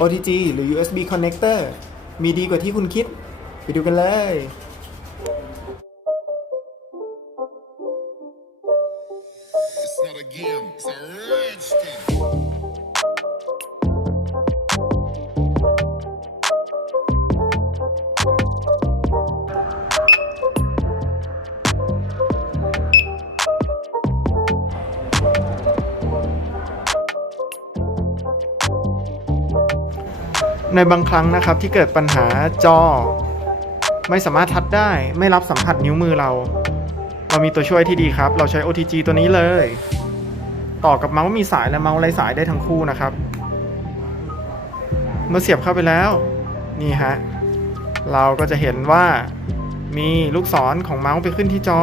OTG หรือ USB connector มีดีกว่าที่คุณคิดไปดูกันเลย It's not a game, it's a rich thing. ในบางครั้งนะครับที่เกิดปัญหาจอไม่สามารถทัชได้ไม่รับสัมผัสนิ้วมือเรามีตัวช่วยที่ดีครับเราใช้ OTG ตัวนี้เลยต่อกับเมาส์มีสายและเมาส์ไร้สายได้ทั้งคู่นะครับเมื่อเสียบเข้าไปแล้วนี่ฮะเราก็จะเห็นว่ามีลูกศรของเมาส์ไปขึ้นที่จอ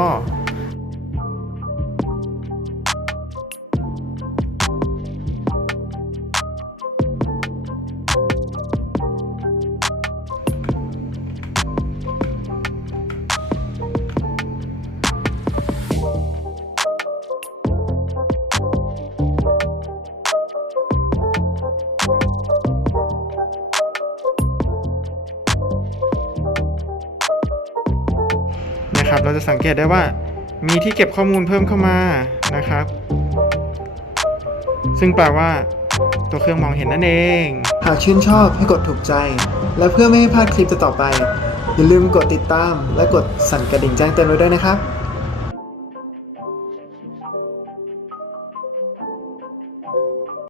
นะครับเราจะสังเกตได้ว่ามีที่เก็บข้อมูลเพิ่มเข้ามานะครับซึ่งแปลว่าตัวเครื่องมองเห็นนั่นเองหากชื่นชอบให้กดถูกใจและเพื่อไม่ให้พลาดคลิปต่อไปอย่าลืมกดติดตามและกดสั่นกระดิ่งแจ้งเตือนไว้ด้วยนะครับ